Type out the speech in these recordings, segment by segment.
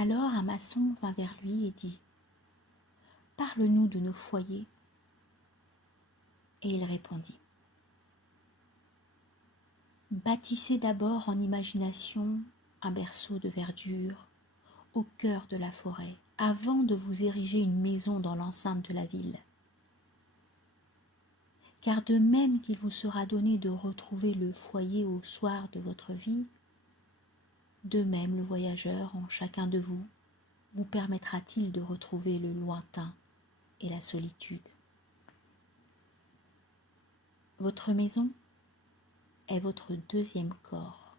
Alors un maçon vint vers lui et dit « Parle-nous de nos foyers. » Et il répondit « Bâtissez d'abord en imagination un berceau de verdure au cœur de la forêt, avant de vous ériger une maison dans l'enceinte de la ville. Car de même qu'il vous sera donné de retrouver le foyer au soir de votre vie, de même le voyageur en chacun de vous permettra-t-il de retrouver le lointain et la solitude. Votre maison est votre deuxième corps.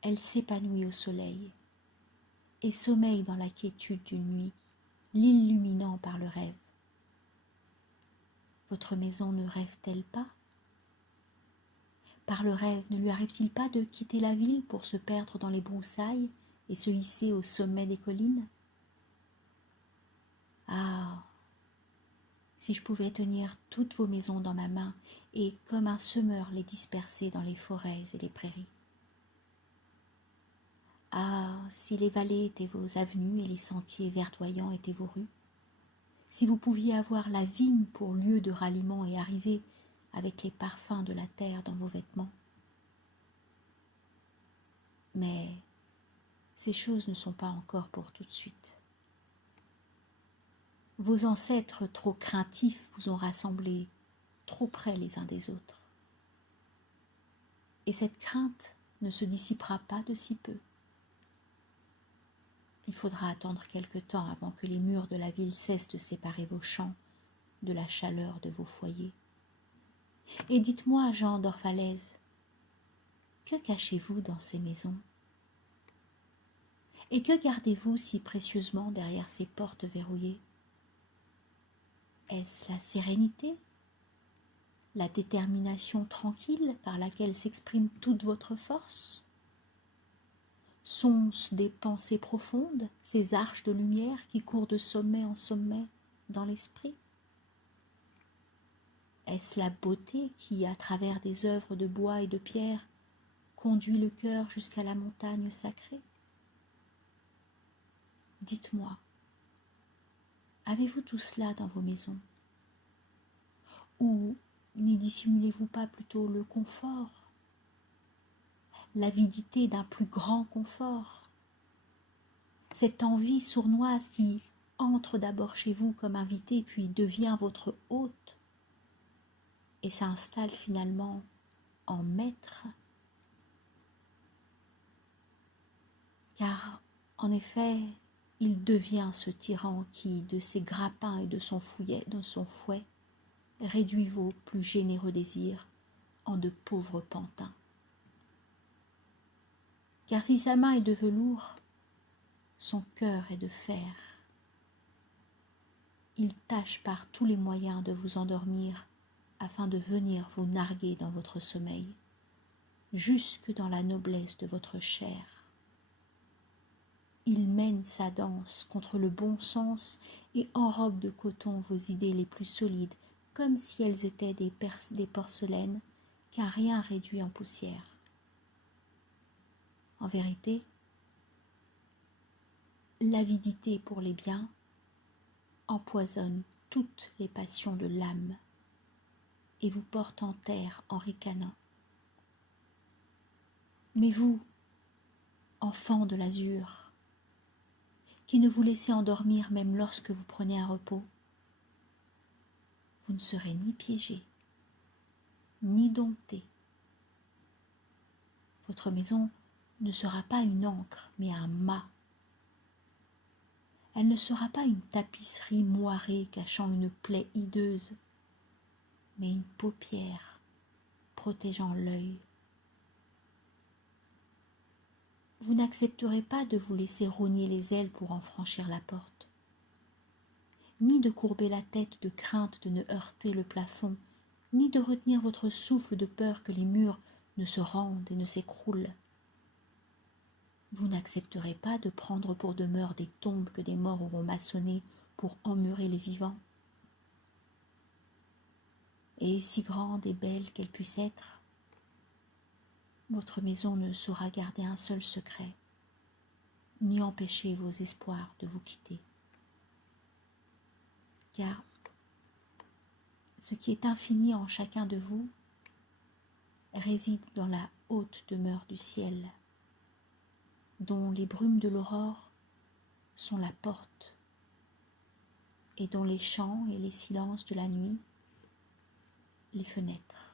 Elle s'épanouit au soleil et sommeille dans la quiétude d'une nuit, l'illuminant par le rêve. Votre maison ne rêve-t-elle pas? Par le rêve, ne lui arrive-t-il pas de quitter la ville pour se perdre dans les broussailles et se hisser au sommet des collines? Ah, si je pouvais tenir toutes vos maisons dans ma main et comme un semeur les disperser dans les forêts et les prairies. Ah, si les vallées étaient vos avenues et les sentiers verdoyants étaient vos rues, si vous pouviez avoir la vigne pour lieu de ralliement et arriver avec les parfums de la terre dans vos vêtements. Mais ces choses ne sont pas encore pour tout de suite. Vos ancêtres trop craintifs vous ont rassemblés trop près les uns des autres. Et cette crainte ne se dissipera pas de si peu. Il faudra attendre quelque temps avant que les murs de la ville cessent de séparer vos champs de la chaleur de vos foyers. Et dites-moi, Jean d'Orphalaise, que cachez-vous dans ces maisons? Et que gardez-vous si précieusement derrière ces portes verrouillées? Est-ce la sérénité, la détermination tranquille par laquelle s'exprime toute votre force? Sont-ce des pensées profondes, ces arches de lumière qui courent de sommet en sommet dans l'esprit? Est-ce la beauté qui, à travers des œuvres de bois et de pierre, conduit le cœur jusqu'à la montagne sacrée? Dites-moi, avez-vous tout cela dans vos maisons? Ou n'y dissimulez-vous pas plutôt le confort, l'avidité d'un plus grand confort, cette envie sournoise qui entre d'abord chez vous comme invité puis devient votre hôte et s'installe finalement en maître? Car en effet, il devient ce tyran qui, de ses grappins et de son fouet, réduit vos plus généreux désirs en de pauvres pantins. Car si sa main est de velours, son cœur est de fer. Il tâche par tous les moyens de vous endormir afin de venir vous narguer dans votre sommeil, jusque dans la noblesse de votre chair. Il mène sa danse contre le bon sens et enrobe de coton vos idées les plus solides, comme si elles étaient des porcelaines qu'un rien réduit en poussière. En vérité, l'avidité pour les biens empoisonne toutes les passions de l'âme et vous porte en terre en ricanant. Mais vous, enfants de l'azur, qui ne vous laissez endormir même lorsque vous prenez un repos, vous ne serez ni piégés, ni domptés. Votre maison ne sera pas une ancre, mais un mât. Elle ne sera pas une tapisserie moirée cachant une plaie hideuse, mais une paupière protégeant l'œil. Vous n'accepterez pas de vous laisser rogner les ailes pour en franchir la porte, ni de courber la tête de crainte de ne heurter le plafond, ni de retenir votre souffle de peur que les murs ne se rendent et ne s'écroulent. Vous n'accepterez pas de prendre pour demeure des tombes que des morts auront maçonnées pour emmurer les vivants. Et si grande et belle qu'elle puisse être, votre maison ne saura garder un seul secret, ni empêcher vos espoirs de vous quitter. Car ce qui est infini en chacun de vous réside dans la haute demeure du ciel, dont les brumes de l'aurore sont la porte et dont les chants et les silences de la nuit les fenêtres.